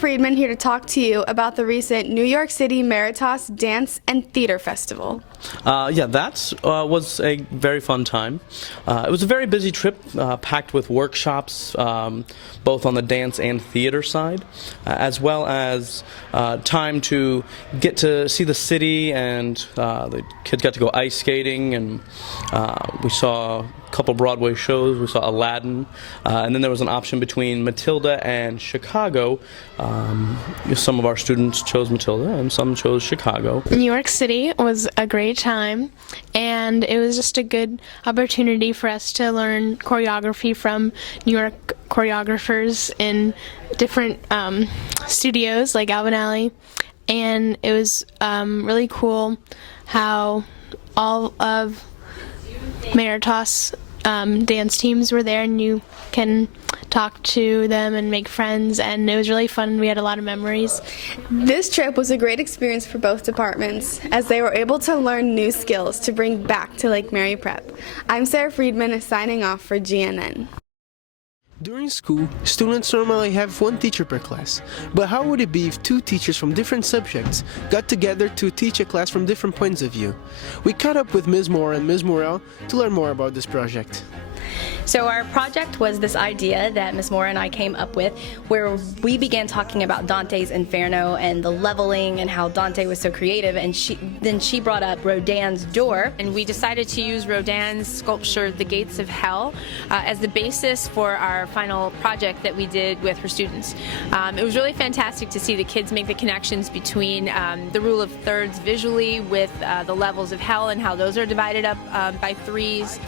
Friedman here to talk to you about the recent New York City Meritas Dance and Theater Festival. Yeah, that was a very fun time. It was a very busy trip, packed with workshops, both on the dance and theater side, as well as time to get to see the city, and the kids got to go ice skating, and we saw a couple Broadway shows. We saw Aladdin, and then there was an option between Matilda and Chicago. Some of our students chose Matilda and some chose Chicago. New York City was a great time, and it was just a good opportunity for us to learn choreography from New York choreographers in different studios like Alvin Alley, and it was really cool how all of Meritas dance teams were there, and you can talk to them and make friends, and it was really fun. We had a lot of memories. This trip was a great experience for both departments, as they were able to learn new skills to bring back to Lake Mary Prep. I'm Sarah Friedman, signing off for GNN. During school, students normally have one teacher per class, but how would it be if two teachers from different subjects got together to teach a class from different points of view? We caught up with Ms. Moore and Ms. Morrell to learn more about this project. So our project was this idea that Ms. Moore and I came up with, where we began talking about Dante's Inferno and the leveling and how Dante was so creative, and then she brought up Rodin's Door. And we decided to use Rodin's sculpture, The Gates of Hell, as the basis for our final project that we did with her students. It was really fantastic to see the kids make the connections between the rule of thirds visually with the levels of hell and how those are divided up by threes.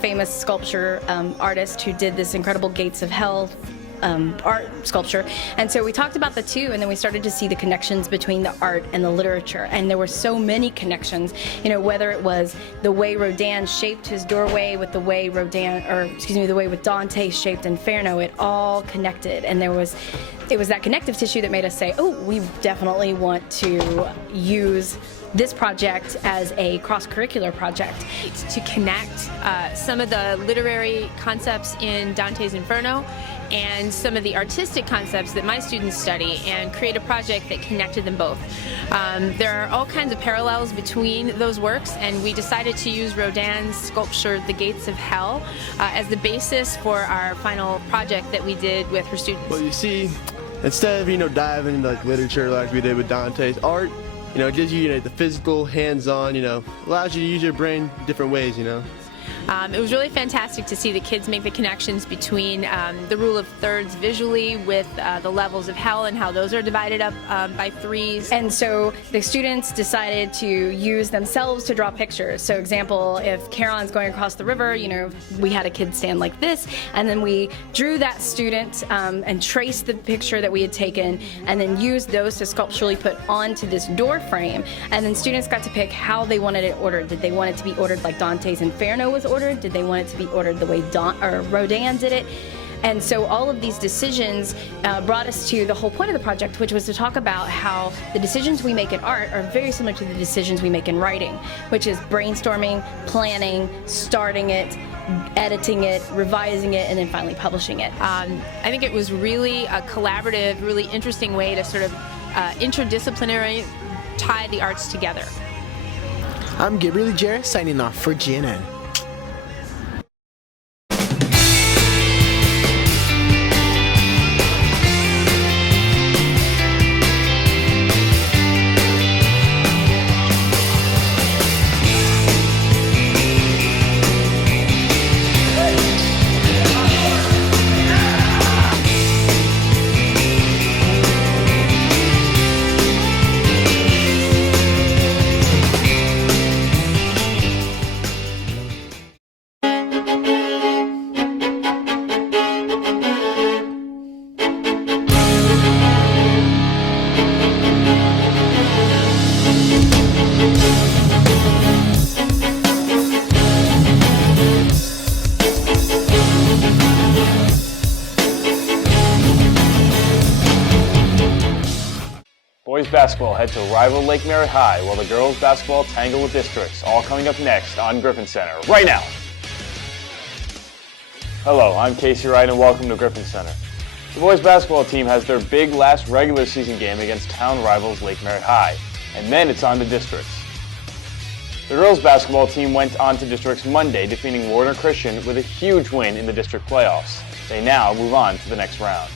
Famous sculpture artist who did this incredible Gates of Hell art sculpture, and so we talked about the two, and then we started to see the connections between the art and the literature, and there were so many connections, you know, whether it was the way Rodin shaped his doorway with the way the way with Dante shaped Inferno. It all connected, and it was that connective tissue that made us say, oh, we definitely want to use this project as a cross-curricular project. To connect some of the literary concepts in Dante's Inferno and some of the artistic concepts that my students study, and create a project that connected them both. There are all kinds of parallels between those works, and we decided to use Rodin's sculpture, The Gates of Hell, as the basis for our final project that we did with her students. Well, you see, instead of, diving into literature like we did with Dante's art, it gives you, the physical, hands-on, allows you to use your brain different ways, It was really fantastic to see the kids make the connections between the rule of thirds visually with the levels of hell and how those are divided up by threes. And so the students decided to use themselves to draw pictures. So example, if Charon's going across the river, we had a kid stand like this, and then we drew that student and traced the picture that we had taken, and then used those to sculpturally put onto this door frame. And then students got to pick how they wanted it ordered. Did they want it to be ordered like Dante's Inferno was ordered? Did they want it to be ordered the way Rodin did it? And so all of these decisions brought us to the whole point of the project, which was to talk about how the decisions we make in art are very similar to the decisions we make in writing, which is brainstorming, planning, starting it, editing it, revising it, and then finally publishing it. I think it was really a collaborative, really interesting way to sort of interdisciplinary tie the arts together. I'm Gabriel Jarrett, signing off for GNN. Boys basketball head to rival Lake Mary High, while the girls basketball tangle with districts. All coming up next on Griffin Center, right now. Hello, I'm Casey Wright and welcome to Griffin Center. The boys basketball team has their big last regular season game against town rivals Lake Mary High, and then it's on to districts. The girls basketball team went on to districts Monday, defeating Warner Christian with a huge win in the district playoffs. They now move on to the next round.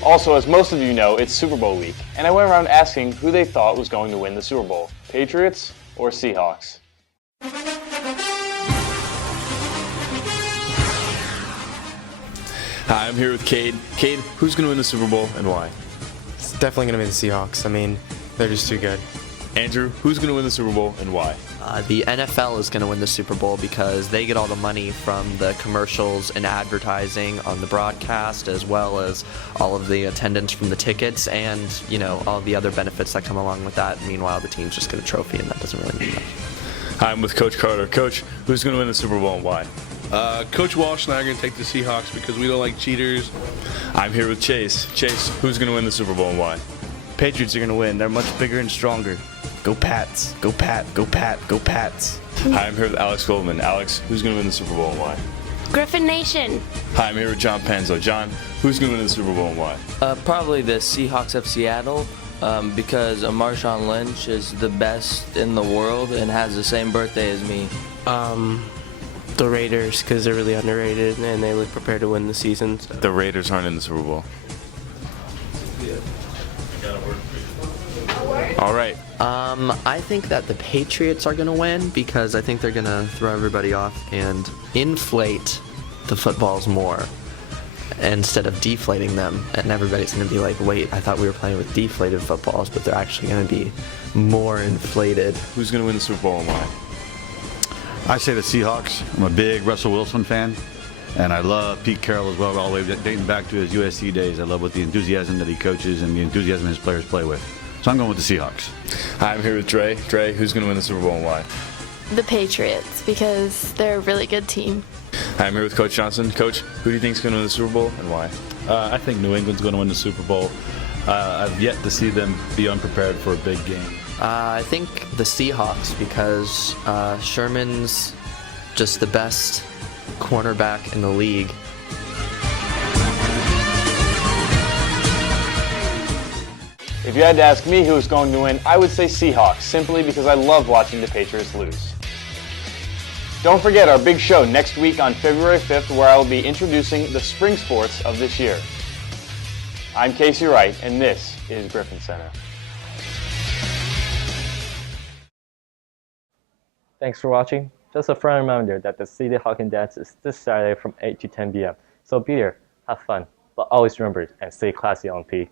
Also, as most of you know, it's Super Bowl week, and I went around asking who they thought was going to win the Super Bowl, Patriots or Seahawks. Hi, I'm here with Cade. Cade, who's going to win the Super Bowl and why? It's definitely going to be the Seahawks. I mean, they're just too good. Andrew, who's going to win the Super Bowl and why? The NFL is going to win the Super Bowl because they get all the money from the commercials and advertising on the broadcast, as well as all of the attendance from the tickets and, you know, all the other benefits that come along with that. Meanwhile, the teams just get a trophy, and that doesn't really mean much. Hi, I'm with Coach Carter. Coach, who's going to win the Super Bowl and why? Coach Walsh and I are going to take the Seahawks because we don't like cheaters. I'm here with Chase. Chase, who's going to win the Super Bowl and why? Patriots are going to win. They're much bigger and stronger. Go Pats. Go Pat. Go Pat. Go Pats. Hi, I'm here with Alex Goldman. Alex, who's going to win the Super Bowl and why? Griffin Nation. Hi, I'm here with John Panzo. John, who's going to win the Super Bowl and why? Probably the Seahawks of Seattle because Marshawn Lynch is the best in the world and has the same birthday as me. The Raiders, because they're really underrated and they look prepared to win the season. So. The Raiders aren't in the Super Bowl. All right. I think that the Patriots are going to win because I think they're going to throw everybody off and inflate the footballs more instead of deflating them. And everybody's going to be like, wait, I thought we were playing with deflated footballs, but they're actually going to be more inflated. Who's going to win the Super Bowl and why? I say the Seahawks. I'm a big Russell Wilson fan, and I love Pete Carroll as well, all the way dating back to his USC days. I love what the enthusiasm that he coaches and the enthusiasm his players play with. So I'm going with the Seahawks. Hi, I'm here with Dre. Dre, who's going to win the Super Bowl and why? The Patriots, because they're a really good team. Hi, I'm here with Coach Johnson. Coach, who do you think is going to win the Super Bowl and why? I think New England's going to win the Super Bowl. I've yet to see them be unprepared for a big game. I think the Seahawks because Sherman's just the best cornerback in the league. If you had to ask me who was going to win, I would say Seahawks, simply because I love watching the Patriots lose. Don't forget our big show next week on February 5th, where I will be introducing the spring sports of this year. I'm Casey Wright, and this is Griffin Center. Thanks for watching. Just a friendly reminder that the City Hawking Dance is this Saturday from 8 to 10 p.m. So be there, have fun, but always remember and stay classy on P.